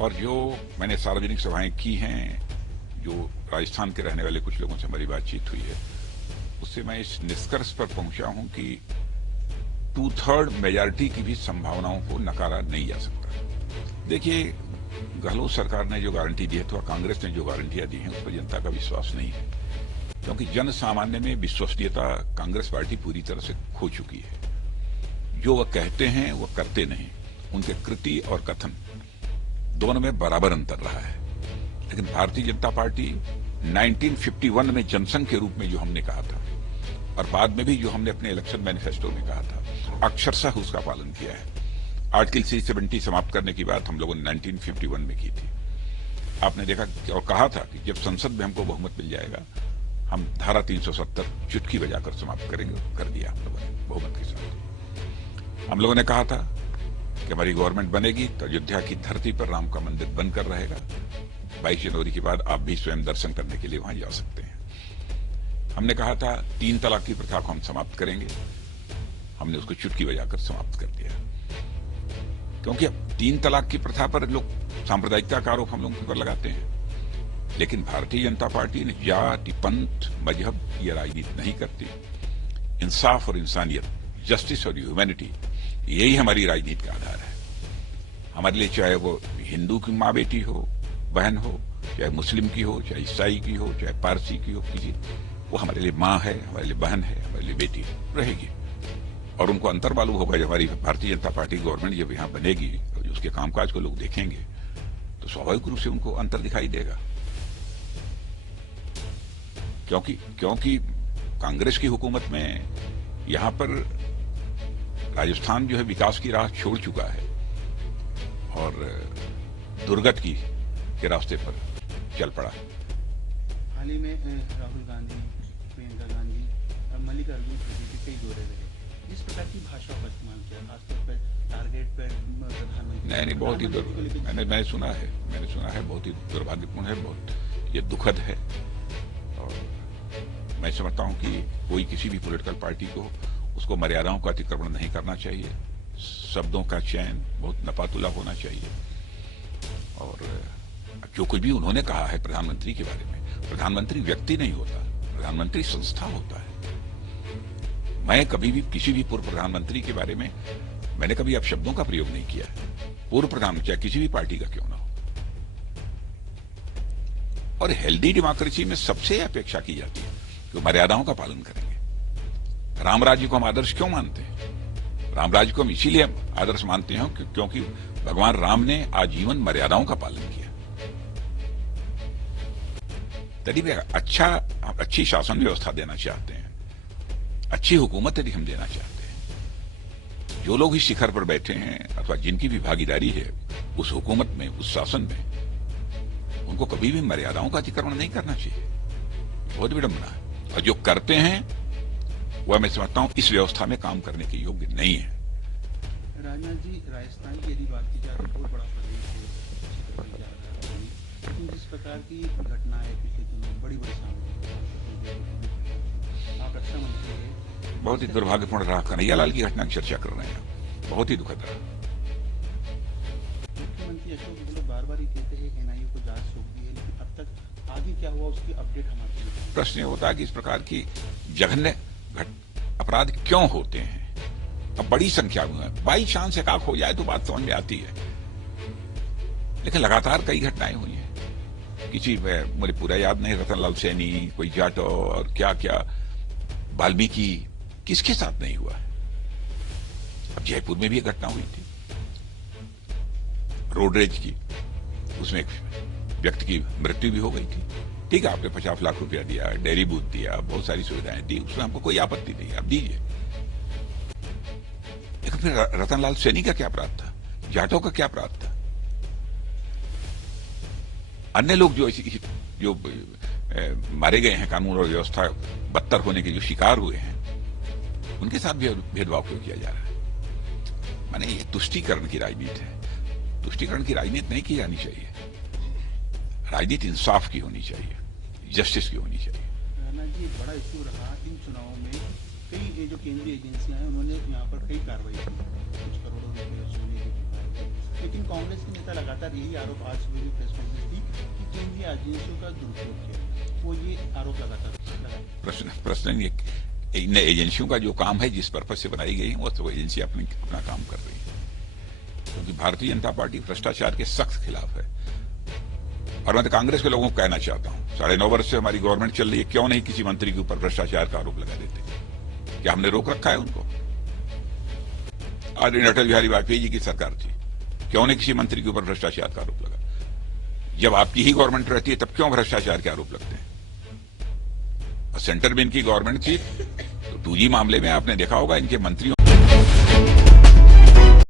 और जो मैंने सार्वजनिक सभाएं की हैं, जो राजस्थान के रहने वाले कुछ लोगों से हमारी बातचीत हुई है, उससे मैं इस निष्कर्ष पर पहुंचा हूं कि 2/3 मेजॉरिटी की भी संभावनाओं को नकारा नहीं जा सकता। देखिए, गहलोत सरकार ने जो गारंटी दी है अथवा कांग्रेस ने जो गारंटियां दी हैं उस पर जनता का विश्वास नहीं है, क्योंकि जन सामान्य में विश्वसनीयता कांग्रेस पार्टी पूरी तरह से खो चुकी है। जो वह कहते हैं वो करते नहीं, उनके कृति और कथन दोनों में बराबर अंतर रहा है। लेकिन भारतीय जनता पार्टी 1951 में जनसंघ के रूप में जो हमने कहा था और बाद में भी जो हमने अपने इलेक्शन मैनिफेस्टो में कहा था, अक्षरशः उसका पालन किया है। आर्टिकल 370 समाप्त करने की बात हम लोगों ने 1951 में की थी। आपने देखा और कहा था कि जब संसद में हमको बहुमत मिल जाएगा, हम धारा 370 चुटकी बजाकर समाप्त करेंगे। कर दिया हम लोगों ने बहुमत के साथ। हम लोगों ने कहा था कि हमारी गवर्नमेंट बनेगी तो अयोध्या की धरती पर राम का मंदिर बनकर रहेगा। 22 जनवरी के बाद आप भी स्वयं दर्शन करने के लिए वहां जा सकते हैं। हमने कहा था 3 तलाक की प्रथा को हम समाप्त करेंगे। हमने उसको चुटकी बजाकर समाप्त कर दिया, क्योंकि अब 3 तलाक की प्रथा पर लोग सांप्रदायिकता का आरोप हम लोगों के ऊपर लगाते हैं। लेकिन भारतीय जनता पार्टी ने जाति, पंथ, मजहब ये राजनीति नहीं करती। इंसाफ और इंसानियत, जस्टिस और ह्यूमैनिटी, यही हमारी राजनीति का आधार है। हमारे लिए चाहे वो हिंदू की माँ बेटी हो, बहन हो, चाहे मुस्लिम की हो, चाहे ईसाई की हो, चाहे पारसी की हो, किसी, वो हमारे लिए माँ है, हमारे लिए बहन है, हमारे लिए बेटी रहेगी। और उनको अंतर मालूम होगा जब हमारी भारतीय जनता पार्टी गवर्नमेंट जब यहाँ बनेगी और उसके कामकाज को लोग देखेंगे तो स्वाभाविक रूप से उनको अंतर दिखाई देगा। क्योंकि कांग्रेस की हुकूमत में यहां पर राजस्थान जो है विकास की राह छोड़ चुका है और दुर्गति के रास्ते पर चल पड़ा। हाल ही में राहुल गांधी, प्रियंका गांधी और मल्लिकार्जुन खड़गे के कई दौरे रहे। जिस प्रकार की भाषा का इस्तेमाल किया, खासतौर पर टारगेट पर प्रधानमंत्री, नहीं, बहुत ही मैंने सुना है, बहुत ही दुर्भाग्यपूर्ण है, बहुत ये दुखद है। और मैं समझता हूं कि कोई किसी भी पॉलिटिकल पार्टी को उसको मर्यादाओं का अतिक्रमण नहीं करना चाहिए। शब्दों का चयन बहुत नपातुला होना चाहिए। और जो कुछ भी उन्होंने कहा है प्रधानमंत्री के बारे में, प्रधानमंत्री व्यक्ति नहीं होता, प्रधानमंत्री संस्था होता है। मैं कभी भी किसी भी पूर्व प्रधानमंत्री के बारे में मैंने कभी अपशब्दों का प्रयोग नहीं किया है। पूर्व प्रधानमंत्री चाहे किसी भी पार्टी का क्यों ना हो। और हेल्दी डेमोक्रेसी में सबसे अपेक्षा की जाती है कि मर्यादाओं का पालन करेंगे। राम राज्य को हम आदर्श क्यों मानते हैं? राम राज्य को हम इसीलिए आदर्श मानते हैं क्योंकि भगवान राम ने आजीवन मर्यादाओं का पालन किया। तभी वे अच्छी शासन व्यवस्था देना चाहते हैं, अच्छी हुकूमत यदि हम देना चाहते हैं। जो लोग इस शिखर पर बैठे हैं अथवा जिनकी भी भागीदारी है उस हुकूमत में, उस शासन में, उनको कभी भी मर्यादाओं का अतिक्रमण नहीं करना चाहिए। बहुत विडंबना है। और जो करते हैं वह मैं समझता हूं इस व्यवस्था में काम करने के योग्य नहीं है। राजनाथ जी, राजस्थान की यदि बात की जाए तो बहुत बड़ा प्रदेश है, लेकिन जिस प्रकार की घटनाएं पिछले दिनों बड़ी सामने, आप रक्षा मंत्री है, बहुत ही दुर्भाग्यपूर्ण रहा। कन्हैयालाल की घटना की चर्चा कर रहे हैं, बहुत ही दुखद रहा। मुख्यमंत्री अशोक गहलोत बार बार ही कहते हैं एनआईए को जांच सौंप दी है, लेकिन अब तक आगे क्या हुआ उसकी अपडेट हमारे। प्रश्न होता है कि इस प्रकार की जघन्य अपराध क्यों होते हैं? अब बड़ी संख्या में बाई चांस एक आंख हो जाए तो बात समझ में आती है, लेकिन लगातार कई घटनाएं हुई हैं। किसी मुझे पूरा याद नहीं, रतनलाल सैनी, कोई जाटो और क्या क्या, वाल्मीकि, किसके साथ नहीं हुआ है? अब जयपुर में भी एक घटना हुई थी रोड रेज की, उसमें एक व्यक्ति की मृत्यु भी हो गई थी। ठीक है, आपने 50 लाख रुपया दिया, डेयरी बूथ दिया, बहुत सारी सुविधाएं दी, उसमें हमको कोई आपत्ति नहीं है, आप दीजिए। लेकिन फिर रतनलाल सैनी का क्या अपराध था? जाटों का क्या अपराध था? अन्य लोग जो मारे गए हैं, कानून और व्यवस्था बदतर होने के जो शिकार हुए हैं, उनके साथ भी भेदभाव क्यों किया जा रहा है? माने ये तुष्टीकरण की राजनीति है। तुष्टीकरण की राजनीति नहीं की जानी चाहिए। राजनीति इंसाफ की होनी चाहिए, जस्टिस की होनी चाहिए। राणा जी, बड़ा इशू रहा इन चुनावों में। कई जो केंद्रीय एजेंसियां हैं उन्होंने यहाँ पर कई कार्रवाई की, कुछ करोड़ों रुपए सोने की, लेकिन लेकिन कांग्रेस के नेता लगातार यही आरोप, आज सुबह भी प्रेस कॉन्फ्रेंस थी कि केंद्रीय एजेंसियों का दुरुपयोग किया, वो ये आरोप लगातार प्रश्न ये इन एजेंसियों का जो काम है, जिस पर्पज से बनाई गई है, वो तो एजेंसी अपना काम कर रही है, क्योंकि भारतीय जनता पार्टी भ्रष्टाचार के सख्त खिलाफ है। और मैं तो कांग्रेस के लोगों को कहना चाहता हूं, 9.5 वर्ष से हमारी गवर्नमेंट चल रही है, क्यों नहीं किसी मंत्री के ऊपर भ्रष्टाचार का आरोप लगा देते? क्या हमने रोक रखा है उनको? आज अटल बिहारी वाजपेयी जी की सरकार थी, क्यों नहीं किसी मंत्री के ऊपर भ्रष्टाचार का आरोप लगा? जब आपकी ही गवर्नमेंट रहती है, तब क्यों भ्रष्टाचार के आरोप लगते हैं? और सेंटर में इनकी गवर्नमेंट थी, तो 2G मामले में आपने देखा होगा, इनके मंत्रियों